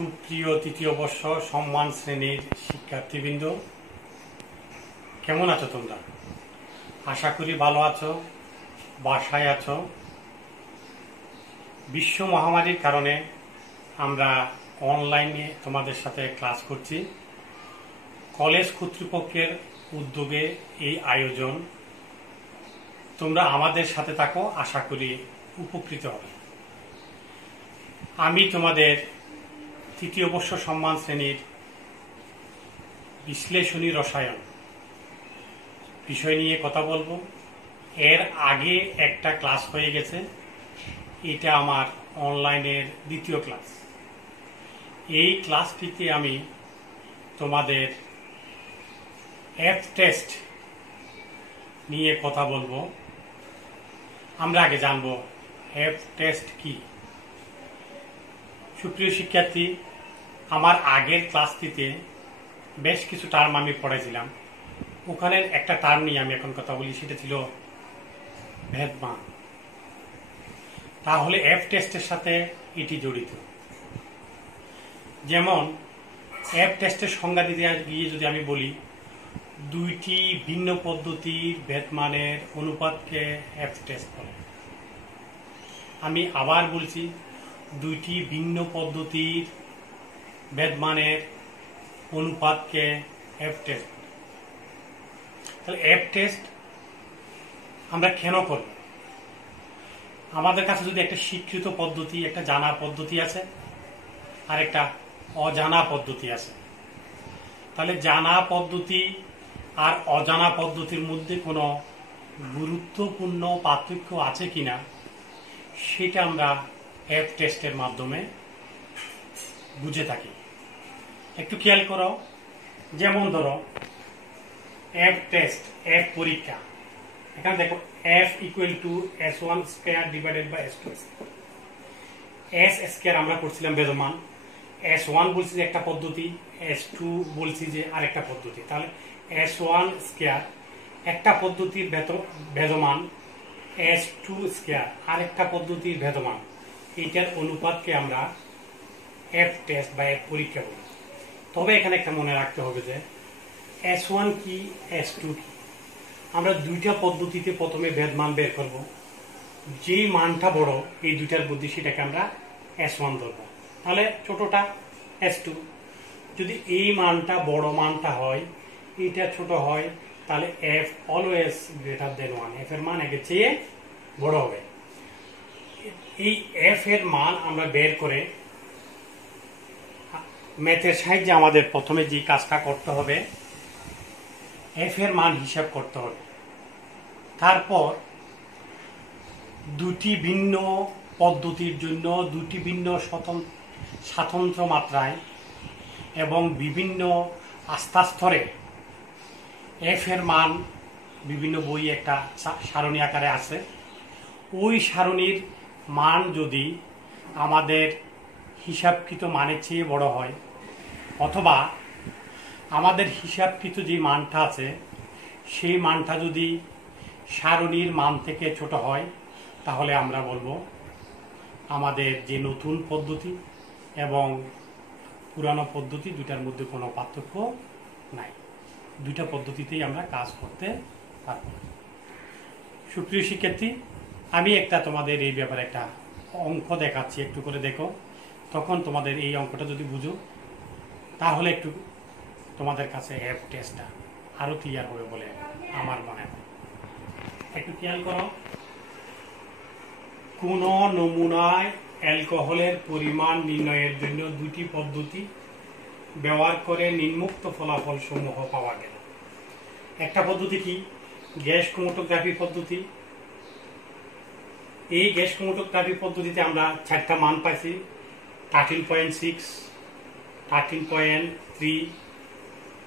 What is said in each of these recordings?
সুপ্রিয় তৃতীয় বর্ষ সম্মান শ্রেণীর শিক্ষার্থীবৃন্দ, কেমন আছো তোমরা? আশা করি ভালো আছো, বাসায় আছো। বিশ্ব মহামারীর কারণে আমরা অনলাইনে তোমাদের সাথে ক্লাস করছি। কলেজ কর্তৃপক্ষের উদ্যোগে এই আয়োজন। তোমরা আমাদের সাথে থাকো, আশা করি উপকৃত হবে। আমি তোমাদের তৃতীয় বর্ষ সম্মান শ্রেণীর বিশ্লেষণী রসায়ন বিষয় নিয়ে কথা বলবো। এর আগে একটা ক্লাস হয়ে গেছে, এটা আমার অনলাইনের দ্বিতীয় ক্লাস। এই ক্লাসটিতে আমি তোমাদের এফ টেস্ট নিয়ে কথা বলবো। আমরা আগে জানবো এফ টেস্ট কি। সুপ্রিয় শিক্ষার্থী, আমার আগের ক্লাসটিতে বেশ কিছু টার্ম আমি পড়েছিলাম। ওখানে একটা টার্ম নিয়ে আমি এখন কথা বলি, সেটা ছিল ভেদমান। তাহলে এফ টেস্টের সাথে এটি জড়িত। যেমন এফ টেস্টের সংজ্ঞা দিতে গিয়ে যদি আমি বলি, দুইটি ভিন্ন পদ্ধতির ভেদমানের অনুপাতকে এফ টেস্ট বলে। আমি আবার বলছি, দুইটি ভিন্ন পদ্ধতির ভেদমানের অনুপাতকে এফ টেস্ট। তাহলে এফ টেস্ট আমরা কেন করব? আমাদের কাছে যদি একটা স্বীকৃত পদ্ধতি, একটা জানা পদ্ধতি আছে আর একটা অজানা পদ্ধতি আছে, তাহলে জানা পদ্ধতি আর অজানা পদ্ধতির মধ্যে কোনো গুরুত্বপূর্ণ পার্থক্য আছে কিনা সেটা আমরা এফ টেস্টের মাধ্যমে বুঝে থাকি। একটু খেয়াল করো, যেমন ধরো এফ টেস্ট, এফ পরীক্ষা। এখানে দেখো F equal to S1 square divided by S2 square. S square আমরা করছিলাম ভেদমান, S1 বলছি যে একটা পদ্ধতি, S2 বলছি যে আরেকটা পদ্ধতি। তাহলে S1 স্কয়ার একটা পদ্ধতির ভেদমান, S2 স্কয়ার আরেকটা পদ্ধতির ভেদমান, এইটার অনুপাতকে আমরা এফ টেস্ট বা এফ পরীক্ষা বলি। তবে এখানে একটা মনে রাখতে হবে যে S1 কি, S2 কি। আমরা দুইটা পদ্ধতিতে প্রথমে ভেদমান বের করব। যেই মানটা বড় এই দুইটার মধ্যে সেটাকে আমরা S1 ধরবো, তাহলে ছোটটা S2। যদি এই মানটা বড় মানটা হয়, এইটা ছোট হয়, তাহলে F always greater than 1। F এর মান এর চেয়ে বড় হবে। এই F এর মান আমরা বের করে ম্যাথের সাহায্যে আমাদের প্রথমে যে কাজটা করতে হবে, F এর মান হিসাব করতে হবে। তারপর দুটি ভিন্ন পদ্ধতির জন্য দুটি ভিন্ন স্বতন্ত্র মাত্রায় এবং বিভিন্ন আস্থা স্তরে F এর মান বিভিন্ন বই একটা সারণী আকারে আছে। ওই সারণীর মান যদি আমাদের হিসাবকৃত মানের চেয়ে বড় হয়, অথবা আমাদের হিসাবকৃত যে মানটা আছে সেই মানটা যদি সারণীর মান থেকে ছোট হয়, তাহলে আমরা বলবো আমাদের যে নতুন পদ্ধতি এবং পুরানো পদ্ধতি দুইটার মধ্যে কোনো পার্থক্য নাই, দুইটা পদ্ধতিতেই আমরা কাজ করতে পারব। সুপ্রিয় শিক্ষার্থী, আমি একটা তোমাদের এই ব্যাপারে একটা অঙ্ক দেখাচ্ছি, একটু করে দেখো। তখন তোমাদের এই অঙ্কটা যদি বুঝো, তাহলে একটু তোমাদের কাছে এফ টেস্টটা আরো ক্লিয়ার হবে বলে আমার মনে হয়। একটু খেয়াল করো, কোন নমুনায় অ্যালকোহলের পরিমাণ নির্ণয়ের জন্য দুটি পদ্ধতি ব্যবহার করে নিম্নোক্ত ফলাফল সমূহ পাওয়া গেল। একটা পদ্ধতি কি? গ্যাস ক্রোমাটোগ্রাফি পদ্ধতি। এই গ্যাস ক্রোমাটোগ্রাফি পদ্ধতিতে আমরা 4টা মান পাইছি: 13.6, 13.3,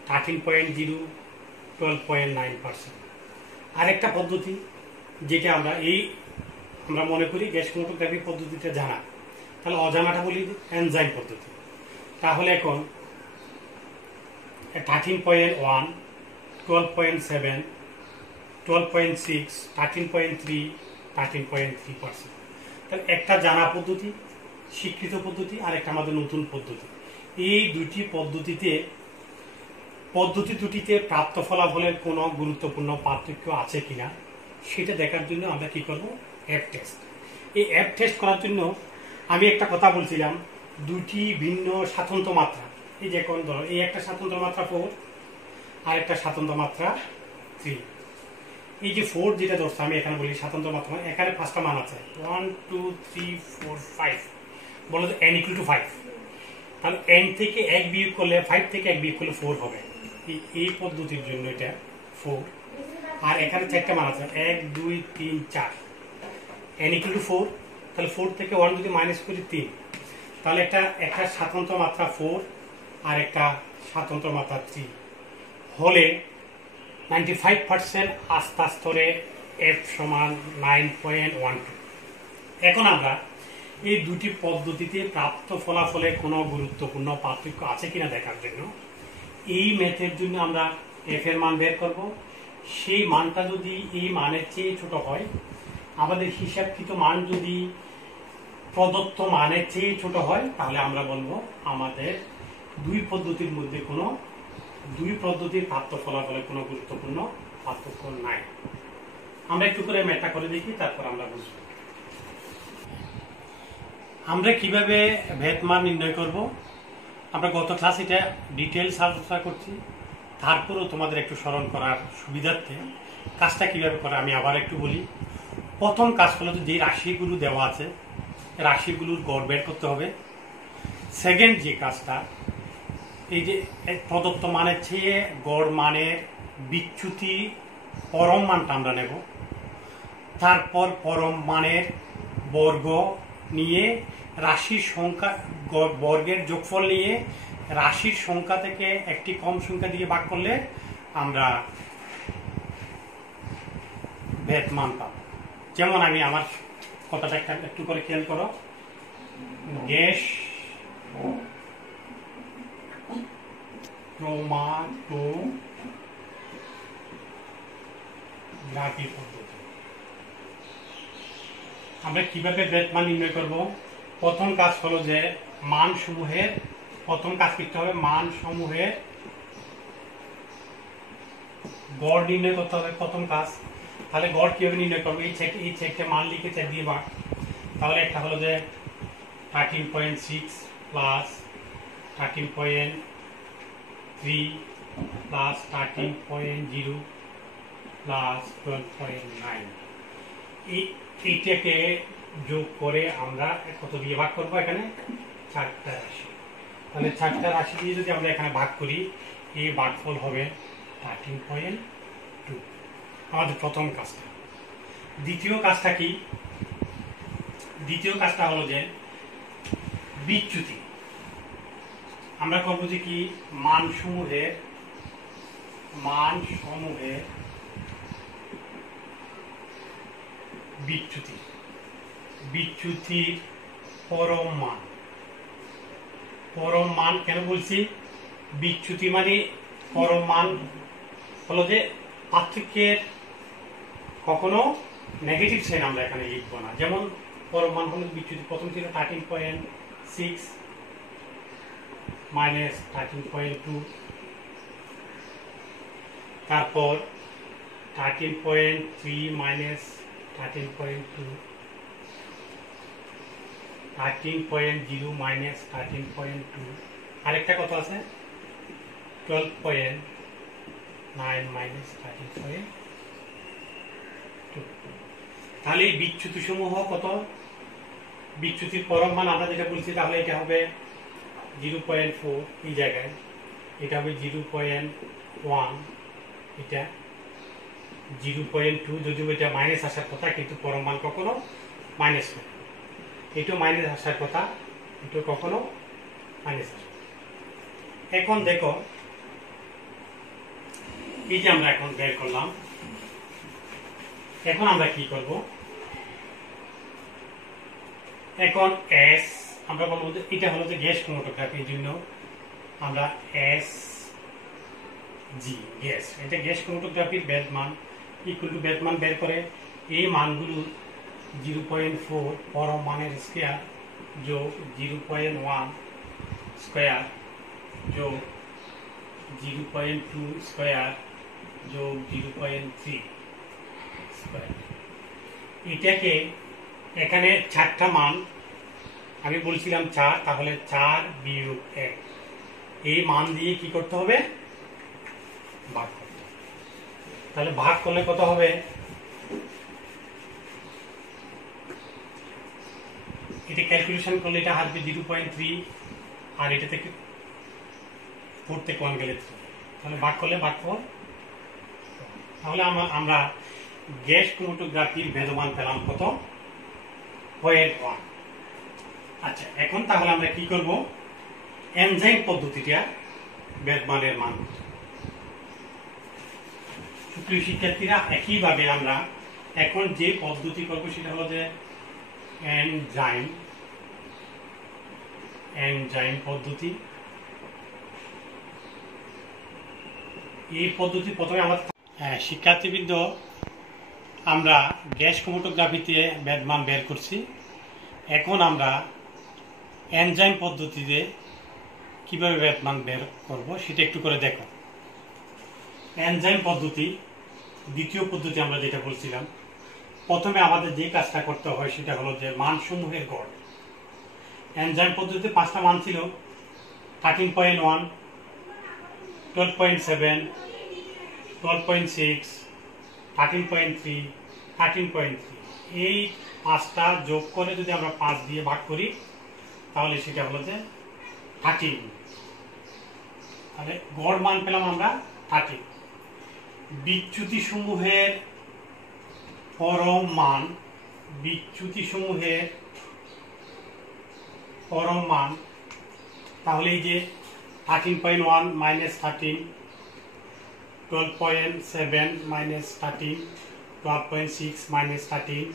13.0, 12.9%। আরেকটা পদ্ধতি যেটা আমরা মনে করি গ্যাস ক্রোমাটোগ্রাফি পদ্ধতিটা জানা, তাহলে অজানাটা বলি এনজাইম পদ্ধতি। তাহলে এখন 13.1, 12.7, 12.6, 13.3, 13.3%। তাহলে একটা জানা পদ্ধতি, স্বীকৃত পদ্ধতি, আর একটা আমাদের নতুন পদ্ধতি। এই পদ্ধতি দুটিতে প্রাপ্ত ফলাফলের কোনো গুরুত্বপূর্ণ পার্থক্য আছে কিনা সেটা দেখার জন্য আমরা কি করব, এফ টেস্ট। এই এফ টেস্ট করার জন্য আমি একটা কথা বলছিলাম, দুটি ভিন্ন স্বাতন্ত্র মাত্রা, এই যে এখন ধরো এই একটা স্বাতন্ত্র মাত্রা 4 আর একটা স্বাতন্ত্র মাত্রা 3। এই যে 4 যেটা ধরছে আমি এখানে বলি স্বাতন্ত্র মাত্রা, এখানে 5টা মান আছে 1 2 3 4 5, বলো তো n = 5, তাহলে n থেকে 1 বিয়োগ করলে 5 থেকে 1 বিয়োগ করলে 4 হবে। এই পদ্ধতির জন্য এটা 4, আর এখানে 4টা মান আছে 1 2 3 4, n = 4, তাহলে 4 থেকে 1 যদি মাইনাস করি 3, তাহলে একটা স্বাতন্ত্র মাত্রা 4 আর একটা স্বাতন্ত্র মাত্রা 3 হলে 95% আস্থা স্তরে f সমান 9.12। এখন আমরা এই দুটি পদ্ধতিতে প্রাপ্ত ফলাফলে কোনো গুরুত্বপূর্ণ পার্থক্য আছে কিনা দেখার জন্য এই ম্যাথের জন্য আমরা f এর মান বের করব। সেই মানটা যদি এই মানের চেয়ে ছোট হয়, আমাদের হিসাবকৃত মান যদি প্রদত্ত মানের চেয়ে ছোট হয়, তাহলে আমরা বলবো আমাদের দুই পদ্ধতির মধ্যে কোনো দুই পদ্ধতির প্রাপ্ত ফলাফলে কোনো গুরুত্বপূর্ণ পার্থক্য নাই। আমরা একটু করে ম্যাথটা করে দেখি, তারপর আমরা বুঝব আমরা কিভাবে ভেদ মান নির্ণয় করব। আমরা গত ক্লাস এটা ডিটেইলস আলোচনা করছি, তারপরেও তোমাদের একটু স্মরণ করার সুবিধার্থে কাজটা কিভাবে করে আমি আবার একটু বলি। প্রথম কাজ হলো যে রাশিগুলো দেওয়া আছে, রাশিগুলোর গড় বের করতে হবে। সেকেন্ড যে কাজটা, এই যে প্রদত্ত মানের চেয়ে গড় মানের বিচ্যুতি পরম মানটা আমরা নেব, তারপর পরম মানের বর্গ নিয়ে রাশির সংখ্যা বর্গের যোগফল নিয়ে রাশির সংখ্যা থেকে একটি কম সংখ্যা দিয়ে ভাগ করলে আমরা ভেদ মান পাব। যেমন আমি আমার কথাটা একটু করে খেয়াল করো, গ্যাস ক্রোমাটোগ্রাফি পদ্ধতি। আমরা কিভাবে ভেদ মান নির্ণয় করব? প্রথম কাজ হলো যে প্রথম কাজ করতে হবে মান সমূহের গড় নির্ণয় করতে হবে প্রথম কাজ। তাহলে গড় কিভাবে নির্ণয় করবো? এই চেকটা মান লিখে চেক দিয়ে ভাগ। তাহলে একটা হলো যে 13.6 প্লাস 13.3 প্লাস 13.0 প্লাস 12.9, এইটাকে যোগ করে আমরা কত দিয়ে ভাগ করবো? এখানে 4টা রাশি। তাহলে 4টা রাশি দিয়ে যদি আমরা এখানে ভাগ করি, এই ভাগফল হবে 13.2, আমাদের প্রথম কাজটা। দ্বিতীয় কাজটা কি? দ্বিতীয় কাজটা হলো যে বিচ্যুতি। আমরা করবো যে কি, মান সমূহের বিচ্যুতির পরম মান। কেন বলছি বিচ্যুতি মানে পরম মান? হলো যে পার্থক্যের কখনো নেগেটিভ সাইন আমরা এখানে লিখবো না। যেমন পরম মান হলো বিচ্যুতি, প্রথম ছিল 13.6 মাইনাস 13.2, তারপর 13.3 মাইনাস 13.2, 13.0 মাইনাস 13.2, আরেকটা কত আছে 12.9 মাইনাস 13.2। তাহলে এই বিচ্যুতি সমূহ কত? বিচ্যুতির পরম মান আমরা যেটা বলছি, তাহলে এটা হবে 0.4, এই জায়গায় এটা হবে 0.1, এটা 0.2, যদিও এটা মাইনাস আসার কথা, কিন্তু পরম মান কখনো মাইনাস হবে। এটাও মাইনাস আসার কথা, এটা কখনো মাইনাস আসবে। এখন দেখো, এই যে আমরা এখন বের করলাম, এখন আমরা কি করব? এখন এস আমরা বলবো যে এটা হলো যে গ্যাস ক্রোমাটোগ্রাফির জন্য আমরা এস জি গ্যাস, এটা গ্যাস ক্রোমাটোগ্রাফির বেদ মান ইকুয়াল টু বেদ মান বের করে এই মানগুলো 0.4 পরম মানের স্কয়ার যোগ 0.1 স্কয়ার যোগ 0.2 স্কয়ার যোগ 0.3 স্কয়ার। এটাকে এখানে 4টা মান আমি বলছিলাম 4, তাহলে 4 বিয়োগ 1 এই মান দিয়ে কি করতে হবে, ভাগ করতে হবে। তাহলে ভাগ করলে কত হবে, এটা ক্যালকুলেশন করলে এটা আসবে 0.3 আর এটা থেকে 4 থেকে 1 গেলে 3, তাহলে ভাগ করলে ভাগফল। তাহলে আমরা গ্যাস ক্রোমাটোগ্রাফির ভেদমান পেলাম কত, 0.1। আচ্ছা, এখন তাহলে আমরা কি করব, এনজাইম পদ্ধতিটা ভেদমানের মান। সুপ্রিয় শিক্ষার্থীরা, একইভাবে আমরা এখন যে পদ্ধতি করব সেটা হলো যে এনজাইম পদ্ধতি। এই পদ্ধতি প্রথমে আমাদের শিক্ষার্থীবৃন্দ, আমরা গ্যাস ক্রোমাটোগ্রাফিতে ভেদমান বের করছি। এখন আমরা এনজাইম পদ্ধতিতে কিভাবে ভেদমান বের করব সেটা একটু করে দেখো। এনজাইম পদ্ধতি দ্বিতীয় পদ্ধতি আমরা যেটা বলছিলাম, প্রথমে আমাদের যে কাজটা করতে হয় সেটা হলো যে মানসমূহের গড়। এনজাইম পদ্ধতিতে 5টা মান ছিল, 13.1, 12.7, 12.6, 13.3, 13.3। এই 5টা যোগ করে যদি আমরা 5 দিয়ে ভাগ করি তাহলে সেটা হলো যে 13। তাহলে গড় মান পেলাম আমরা 13। বিচ্যুতি সমূহের পরম মান, তাহলে এই যে 13.1 minus 13, 12.7 minus 13, 12.6 minus 13,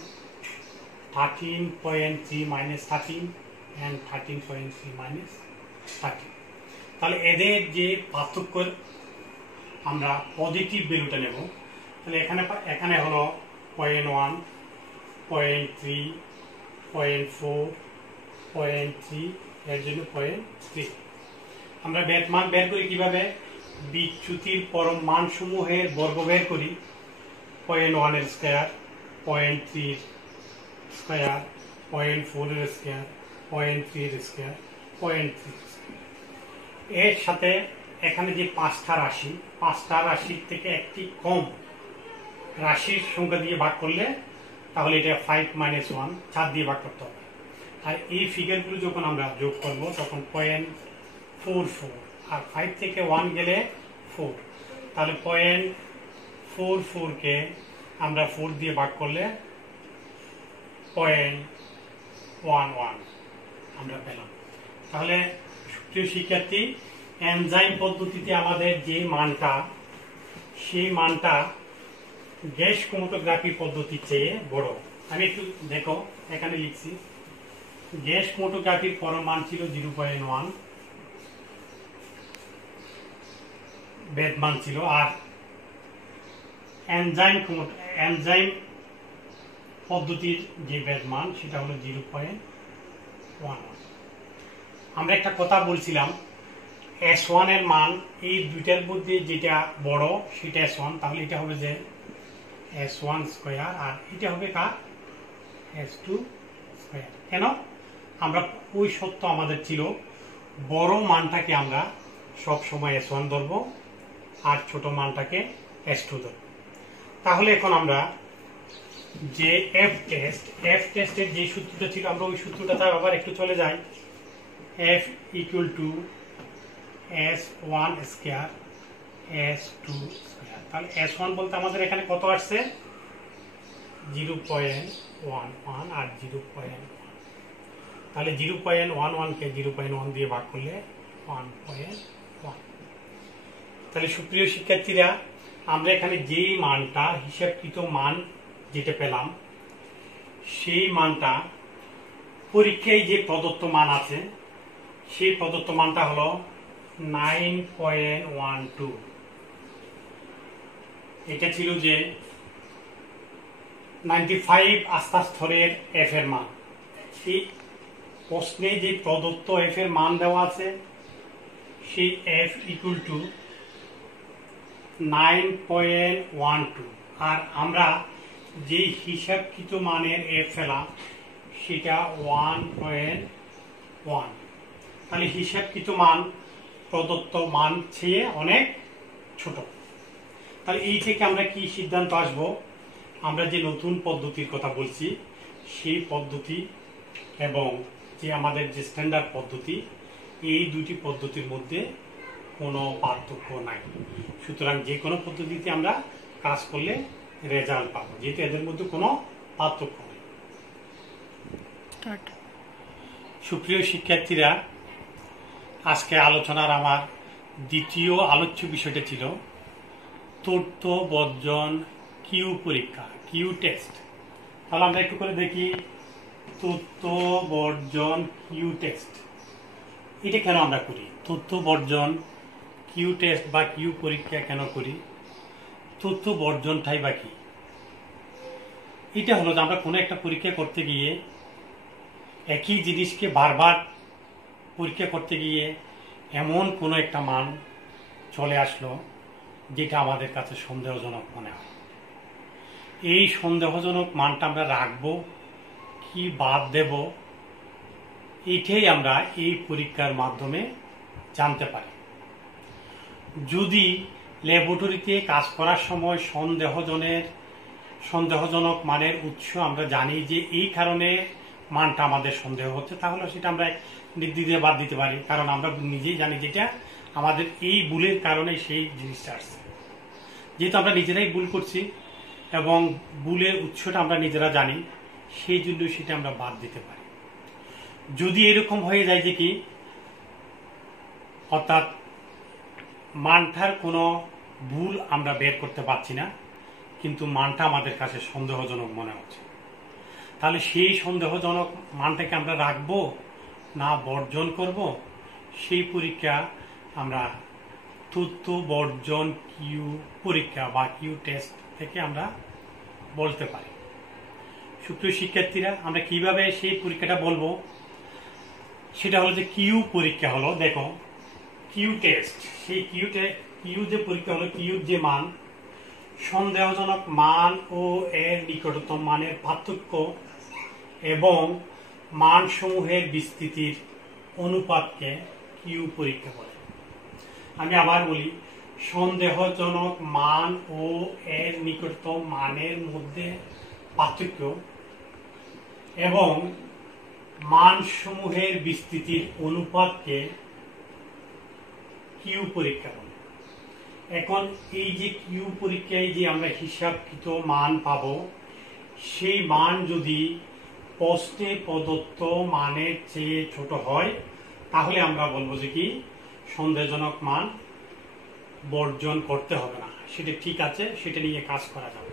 13.3 minus 13 and 13.3 minus 13। তাহলে এদের যে পার্থক্য আমরা পজিটিভ ভ্যালুটা নেব। তাহলে এখানে হলো 0.1, 0.3, 0.4, 0.3, এর জন্য 0.3। আমরা মান বের করি কিভাবে, বিচ্যুতির পরম মান সমূহের বর্গ বের করি। 0.1 এর স্কয়ার, 0.3 এর স্কয়ার, 0.4 এর স্কয়ার, 0.3 এর স্কয়ার, 0.3 এর স্কয়ার। এর সাথে এখানে যে 5টা রাশির থেকে একটি কম রাশির সংখ্যা দিয়ে ভাগ করলে তাহলে এটা 5 - 1, 4 দিয়ে ভাগ করতে হবে। আর এই ফিগারগুলো যখন আমরা যোগ করব তখন 0.44, আর 5 থেকে 1 গেলে 4, তাহলে 0.44 কে আমরা 4 দিয়ে ভাগ করলে 0.11 আমরা পেলাম। তাহলে সুপ্রিয় শিক্ষার্থী, এনজাইম পদ্ধতিতে আমাদের যে মানটা, সেই মানটা গ্যাস ক্রোমাটোগ্রাফি পদ্ধতির চেয়ে বড়। আমি একটু দেখো, এখানে লিখছি গ্যাস ক্রোমাটোগ্রাফির পরম মান ছিল 0.1 ভেদমান ছিল, আর এনজাইম পদ্ধতির যে ভেদমান সেটা হলো 0.11। আমরা একটা কথা বলছিলাম, S1 এর মান এই দুইটার মধ্যে যেটা বড় সেটা S1, তাহলে এটা হবে যে S1 স্কয়ার, আর এটা হবে কার, S2 স্কয়ার। কেন, আমরা ওই সত্য আমাদের ছিল বড় মানটাকে আমরা সব সময় S1 ধরবো আর ছোট মানটাকে S2 ধরবো। তাহলে এখন আমরা যে এফ টেস্টের যে সূত্রটা ছিল, আমরা ওই সূত্রটা আবার একটু চলে যাই। F equal to S1 square S2 square. তাহলে S1 বলতে আমাদের এখানে কত আসছে, 0.11 আর 0.1। তাহলে 0.11 কে 0.1 দিয়ে ভাগ করলে 1.1। তাহলে সুপ্রিয় শিক্ষার্থীরা, আমরা এখানে যে মানটা হিসাবকৃত মান যেটা পেলাম, সেই মানটা পরীক্ষায় যে প্রদত্ত মান আছে সেই প্রদত্ত মানটা হলো 9.12। এটা ছিল যে 95 আস্থা স্তরের এফ এর মান। এই প্রশ্নে যে প্রদত্ত এফ এর মান দেওয়া আছে সেই f ইকুয়াল টু 9.12, আর আমরা যে হিসাবকৃত মানের f পেলাম সেটা 1.1। তাহলে হিসাবকৃত মান প্রদত্ত মান চেয়ে অনেক ছোট। তাহলে এই থেকে আমরা কি সিদ্ধান্ত আসবো, আমরা যে নতুন পদ্ধতির কথা বলছি সেই পদ্ধতি এবং যে আমাদের যে স্ট্যান্ডার্ড পদ্ধতি, এই দুটি পদ্ধতির মধ্যে কোনো পার্থক্য নাই। সুতরাং যে কোনো পদ্ধতিতে আমরা কাজ করলে রেজাল্ট পাবো, যেহেতু এদের মধ্যে কোনো পার্থক্য নেই। সুপ্রিয় শিক্ষার্থীরা, আজকে আলোচনার আমার দ্বিতীয় আলোচ্য বিষয়টা ছিল তথ্য বর্জন কিউ পরীক্ষা, কিউ টেস্ট। তাহলে আমরা একটু করে দেখি তথ্য বর্জন কিউ টেস্ট এটা কেন আমরা করি, তথ্য বর্জন কিউ টেস্ট বা কিউ পরীক্ষা কেন করি, তথ্য বর্জনটাই বা কি। এটা হলো যে আমরা কোনো একটা পরীক্ষা করতে গিয়ে একই জিনিসকে বারবার পরীক্ষা করতে গিয়ে এমন কোনো একটা মান চলে আসলো যেটা আমাদের কাছে সন্দেহজনক মনে হয়। এই সন্দেহজনক মানটা আমরা রাখবো কি বাদ দেব, এইটাই আমরা এই পরীক্ষার মাধ্যমে জানতে পারি। যদি ল্যাবরেটরিতে কাজ করার সময় সন্দেহজনক মানের উৎস আমরা জানি যে এই কারণে মানটা আমাদের সন্দেহ হচ্ছে, তাহলে সেটা আমরা নির্দ্বিধায় বাদ দিতে পারি, কারণ আমরা নিজেই জানি যেটা আমাদের এই ভুলের কারণে সেই জিনিসটা আসছে। যেহেতু আমরা নিজেরাই ভুল করছি এবং ভুলের উৎসটা আমরা নিজেরা জানি, সেই জন্য সেটা আমরা বাদ দিতে পারি। যদি এরকম হয়ে যায় যে কি, অর্থাৎ মানটার কোনো ভুল আমরা বের করতে পারছি না, কিন্তু মানটা আমাদের কাছে সন্দেহজনক মনে হচ্ছে, তাহলে সেই সন্দেহজনক মানটাকে আমরা রাখবো না বর্জন করব, সেই পরীক্ষা আমরা তথ্য বর্জন কিউ পরীক্ষা বা কিউ টেস্ট থেকে আমরা বলতে পারি। সুপ্রিয় শিক্ষার্থীরা, আমরা কিভাবে সেই পরীক্ষাটা বলবো, সেটা হলো যে কিউ পরীক্ষা হলো, দেখো কিউ টেস্ট, সেই কিউ যে পরীক্ষা হলো, কিউ যে মান, সন্দেহজনক মান ও এর নিকটতম মানের পার্থক্য এবং মানসমূহের বিস্তৃতির অনুপাতকে কিউ পরীক্ষা বলে। আমি আবার বলি, সন্দেহজনক মান ও এর নিকটতম মানের মধ্যে পার্থক্য এবং মানসমূহের বিস্তৃতির অনুপাতকে কিউ পরীক্ষা বলে। এখন এই যে কিউ পরীক্ষায় যে আমরা হিসাবকৃত মান পাবো, সেই মান যদি প্রশ্নে প্রদত্ত মানের চেয়ে ছোট হয়, তাহলে আমরা বলবো যে কি সন্দেহজনক মান বর্জন করতে হবে না, সেটা ঠিক আছে, সেটা নিয়ে কাজ করা যাবে।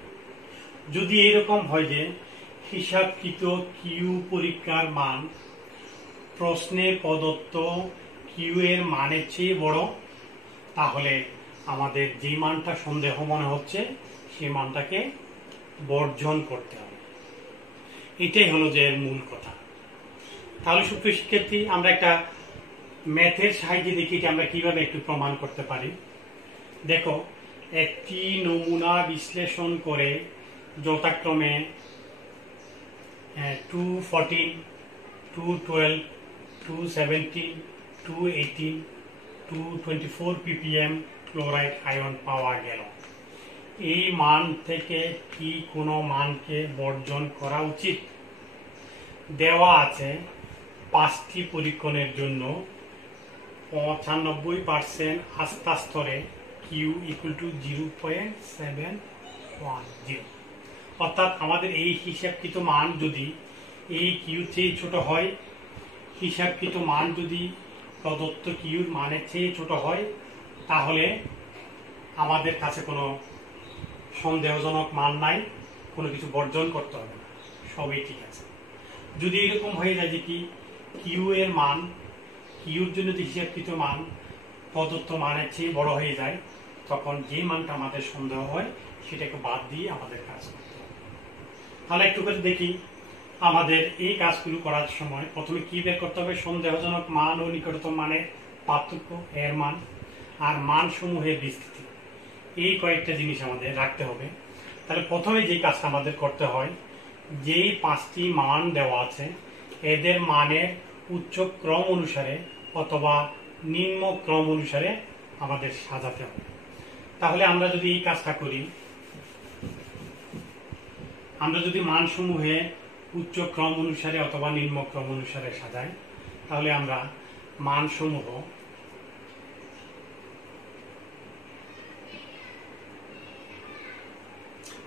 যদি এরকম হয় যে হিসাবকৃত কিউ পরীক্ষার মান প্রশ্নে প্রদত্ত কিউ এর মানের চেয়ে বড়, তাহলে আমাদের যে মানটা সন্দেহ মনে হচ্ছে সেই মানটাকে বর্জন করতে হবে। এটাই হলো যে এর মূল কথা। তাহলে সুপ্রিয় শিক্ষার্থী, আমরা একটা ম্যাথের সাহায্যে দেখি এটা আমরা কিভাবে একটু প্রমাণ করতে পারি। দেখো, একটি নমুনা বিশ্লেষণ করে যথাক্রমে 214, 212, 217, 218, 224 ppm ক্লোরাইড আয়ন পাওয়া গেল। এই মান থেকে কি কোনো মানকে বর্জন করা উচিত? দেওয়া আছে 5টি পরীক্ষণের জন্য 95% আস্থা স্তরে কিউ ইকুয়াল টু 0.710, অর্থাৎ আমাদের এই হিসাবকৃত মান যদি এই কিউ চেয়ে ছোট হয়, হিসাবকৃত মান যদি প্রদত্ত কিউর মানের চেয়ে ছোট হয়, তাহলে আমাদের কাছে কোনো সন্দেহজনক মান নাই, কোনো কিছু বর্জন করতে হবে না, সবই ঠিক আছে। যদি এরকম হয়ে যায় যে কি কিউ এর মান, কিউর জন্য যে হিসাবকৃত মান প্রদত্ত মানের চেয়ে বড় হয়ে যায়, তখন যে মানটা আমাদের সন্দেহ হয় সেটাকে বাদ দিয়ে আমাদের কাজ করতে হবে। তাহলে একটু করে দেখি, আমাদের এই কাজগুলো করার সময় প্রথমে কি বের করতে হবে, সন্দেহজনক মান ও নিকটতম মানের পার্থক্য, এর মান, আর মানসমূহের বিস্তৃতি, এই কয়েকটা জিনিস আমাদের রাখতে হবে। তাহলে প্রথমে যে কাজটা আমাদের করতে হয়, যেই 5টি মান দেওয়া আছে এদের মানের উচ্চ ক্রম অনুসারে অথবা নিম্ন ক্রম অনুসারে আমাদের সাজাতে হবে। তাহলে আমরা যদি এই কাজটা করি, আমরা যদি মানসমূহে উচ্চ ক্রম অনুসারে অথবা নিম্ন ক্রম অনুসারে সাজাই, তাহলে আমরা মানসমূহ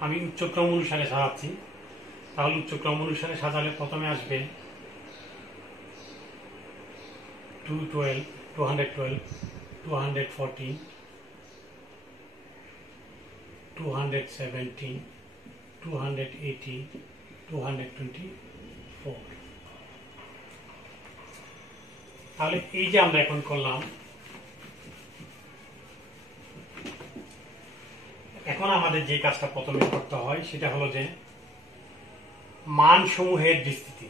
আমি উচ্চক্রম অনুসারে সাজাচ্ছি। তাহলে উচ্চক্রম অনুসারে সাজালে প্রথমে আসবে 212, 212, 214, 217, 218, 224। তাহলে এই যে আমরা এখন করলাম, এখন আমাদের যে কাজটা প্রথমে করতে হয় সেটা হলো যে মানসমূহের বিস্তৃতি,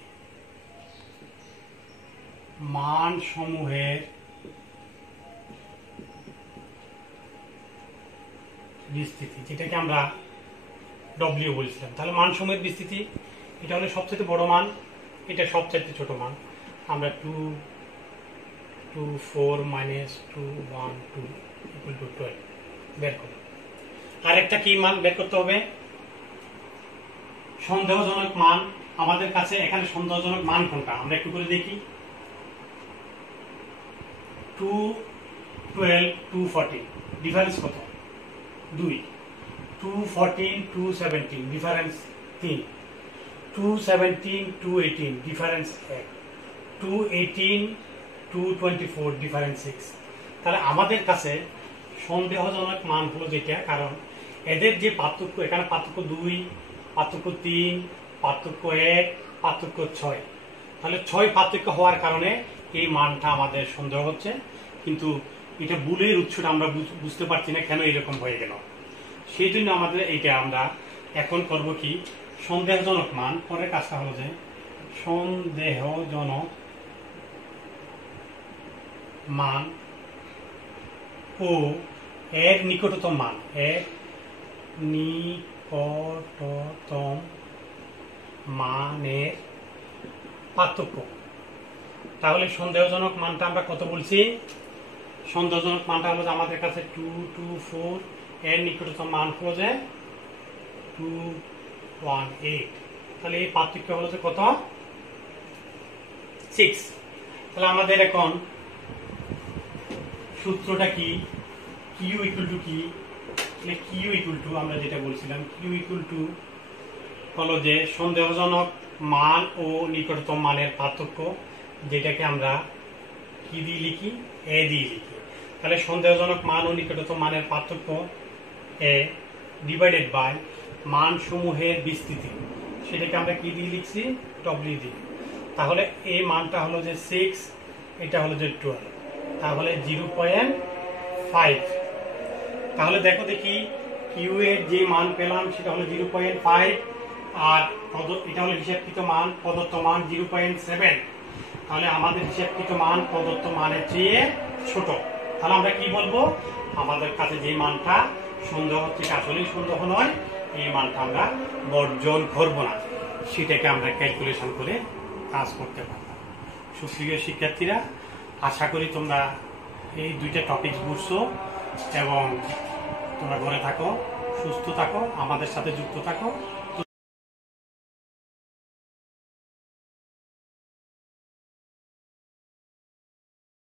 মানসমূহের বিস্তৃতি, যেটাকে আমরা ডব্লিউ বলছিলাম। তাহলে মানসমূহের বিস্তৃতি, এটা হলো সবচেয়ে বড় মান, এটা সবচেয়ে ছোট মান। আমরা 2, 2, 4 minus 2, 1, 2 equal to 12 বের করব। আরেকটা কি মান বের করতে হবে? সন্দেহজনক মান। আমাদের কাছে এখানে সন্দেহজনক মান কোনটা আমরা একটু করে দেখি। 212, 214 ডিফারেন্স কত? 2। 214, 217 ডিফারেন্স 3। 217, 218 ডিফারেন্স 1। 218, 224 ডিফারেন্স 6। তাহলে আমাদের কাছে সন্দেহজনক মান হলো যেটা, কারণ এদের যে পার্থক্য, এখানে পার্থক্য 2, পার্থক্য 3, পার্থক্য 1, পার্থক্য 6। তাহলে 6 পার্থক্য হওয়ার কারণে এই মানটা আমাদের সন্দেহ হচ্ছে, কিন্তু এটা ভুলের উৎসটা আমরা বুঝতে পারছি না কেন এরকম হয়ে গেল। সেই জন্য আমাদের এইটা আমরা এখন করব কি, সন্দেহজনক মান। পরের কাজটা হলো যে সন্দেহজনক মান ও এর নিকটতম মান, এর নিকটতম মানের পার্থক্য। তাহলে সন্দেহজনক মানটা আমরা কত বলছি? সন্দেহজনক মানটা হলো যে আমাদের কাছে 224, এর নিকটতম মান হলো যে 218। তাহলে এই পার্থক্য হলো যে কত? 6। তাহলে আমাদের এখন সূত্রটা কি? কিউ ইকুয়াল টু কি? কিউ ইকুয়াল টু আমরা যেটা বলছিলাম, কিউ ইকুয়াল টু হলো যে সন্দেহজনক মান ও নিকটতম মানের পার্থক্য, যেটাকে আমরা কি দিয়ে লিখি? এ দিয়ে লিখি। তাহলে সন্দেহজনক মান ও নিকটতম মানের পার্থক্য এ ডিভাইডেড বাই মানসমূহের বিস্তৃতি, সেটাকে আমরা কি দিয়ে লিখছি? ডব্লিউ দিয়ে। তাহলে এই মানটা হলো যে 6, এটা হলো যে 12, তাহলে 0.5। তাহলে দেখো দেখি কিউ এর যে মান পেলাম সেটা হলো 0.5, আর এটা হলো হিসাবকৃত মান, প্রদত্ত মান 0.7। তাহলে আমাদের হিসাবকৃত মান প্রদত্ত মানের চেয়ে ছোট। তাহলে আমরা কি বলবো? আমাদের কাছে যে মানটা সন্দেহ হচ্ছে আসলেই সন্দেহ নয়, এই মানটা আমরা বর্জন করব না, সেটাকে আমরা ক্যালকুলেশন করে কাজ করতে পারবো। সুপ্রিয় শিক্ষার্থীরা, আশা করি তোমরা এই দুইটা টপিক বুঝছো এবং তোমরা ঘরে থাকো, সুস্থ থাকো, আমাদের সাথে যুক্ত থাকো।